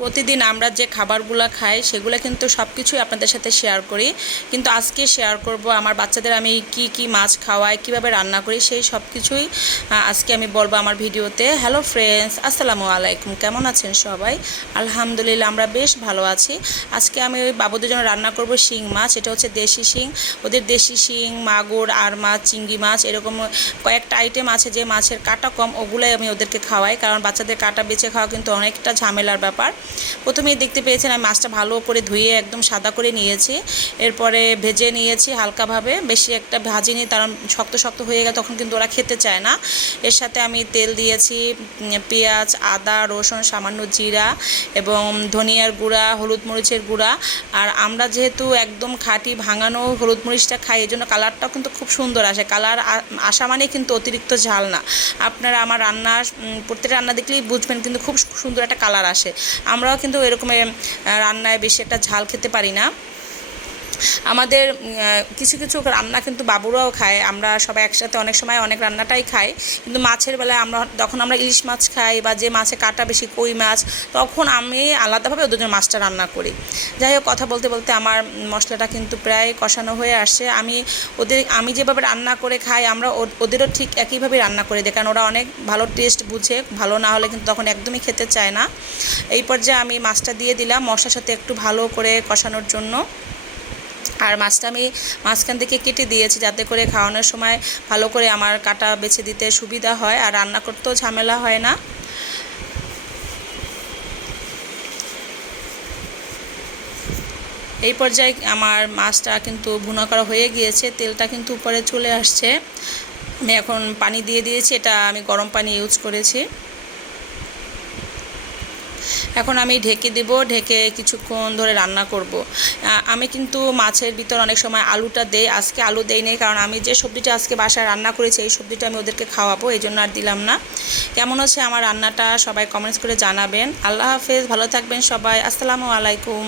প্রতিদিন আমরা যে খাবারগুলো খাই, সেগুলো কিন্তু সব কিছুই আপনাদের সাথে শেয়ার করি। কিন্তু আজকে শেয়ার করব আমার বাচ্চাদের আমি কি কি মাছ খাওয়াই, কীভাবে রান্না করি, সেই সব কিছুই আজকে আমি বলব আমার ভিডিওতে। হ্যালো ফ্রেন্ডস আসসালামু আলাইকুম। কেমন আছেন সবাই? আলহামদুলিল্লাহ, আমরা বেশ ভালো আছি। আজকে আমি ওই বাবুদের জন্য রান্না করব শিং মাছ, এটা হচ্ছে দেশি শিং। ওদের দেশি শিং, মাগুর, আর মাছ, চিংড়ি মাছ, এরকম কয়েকটা আইটেম আছে যে মাছের কাটা কম, ওগুলাই আমি ওদেরকে খাওয়াই। কারণ বাচ্চাদের কাটা বেছে খাওয়া কিন্তু অনেকটা ঝামেলার ব্যাপার। প্রথমেই দেখতে পেয়েছেন আমি মাছটা ভালো করে ধুয়ে একদম সাদা করে নিয়েছি। এরপরে ভেজে নিয়েছি হালকাভাবে। বেশি একটা ভাজিনি কারণ শক্ত শক্ত হয়ে গেলে তখন কিন্তু ওরা খেতে চায় না। এর সাথে আমি তেল দিয়েছি পেঁয়াজ, আদা, রসুন, সামান্য জিরা এবং ধনিয়ার গুঁড়া, হলুদ মরিচের গুঁড়া। আর আমরা যেহেতু একদম খাঁটি ভাঙানো হলুদ মরিচটা খাই এই জন্য কালারটাও কিন্তু খুব সুন্দর আসে। কালার আসা মানে কিন্তু অতিরিক্ত ঝাল না। আপনারা আমার রান্না প্রত্যেকটা রান্না দেখলেই বুঝবেন কিন্তু খুব সুন্দর একটা কালার আসে। আমরাও কিন্তু এরকম রান্নায় বেশি একটা ঝাল খেতে পারি না। আমাদের কিছু কিছু রান্না কিন্তু বাবুরাও খায়। আমরা সবাই একসাথে অনেক সময় অনেক রান্নাটাই খাই। কিন্তু মাছের বেলায় আমরা যখন আমরা ইলিশ মাছ খাই বা যে মাছে কাটা বেশি কই মাছ, তখন আমি আলাদাভাবে ওদের জন্য মাছটা রান্না করি। যাই হোক, কথা বলতে বলতে আমার মশলাটা কিন্তু প্রায় কষানো হয়ে আসছে। আমি ওদের, আমি যেভাবে রান্না করে খাই, আমরা ওদেরও ঠিক একইভাবে রান্না করে দিই। কারণ ওরা অনেক ভালো টেস্ট বুঝে, ভালো না হলে কিন্তু তখন একদমই খেতে চায় না। এই পর্যায়ে আমি মাছটা দিয়ে দিলাম। মশলার সাথে একটু ভালো করে কষানোর জন্য। আর মাছটা আমি মাঝখান থেকে কেটে দিয়েছি যাতে করে খাওয়ানোর সময় ভালো করে আমার কাটা বেছে দিতে সুবিধা হয় আর রান্না করতেও ঝামেলা হয় না। এই পর্যায়ে আমার মাছটা কিন্তু ভুনা করা হয়ে গিয়েছে, তেলটা কিন্তু উপরে চলে আসছে। আমি এখন পানি দিয়ে দিয়েছি, এটা আমি গরম পানি ইউজ করেছি। এখন আমি ঢেকে দেব, ঢেকে কিছুক্ষণ ধরে রান্না করব। আমি কিন্তু মাছের ভিতর অনেক সময় আলুটা দেই, আজকে আলু দেই নেই কারণ আমি যে সবজিটা আজকে বাসায় রান্না করেছি, এই সবজিটা আমি ওদেরকে খাওয়াবো, এই জন্য আর দিলাম না। কেমন হচ্ছে আমার রান্নাটা সবাই কমেন্টস করে জানাবেন। আল্লাহ হাফেজ, ভালো থাকবেন সবাই, আসসালামু আলাইকুম।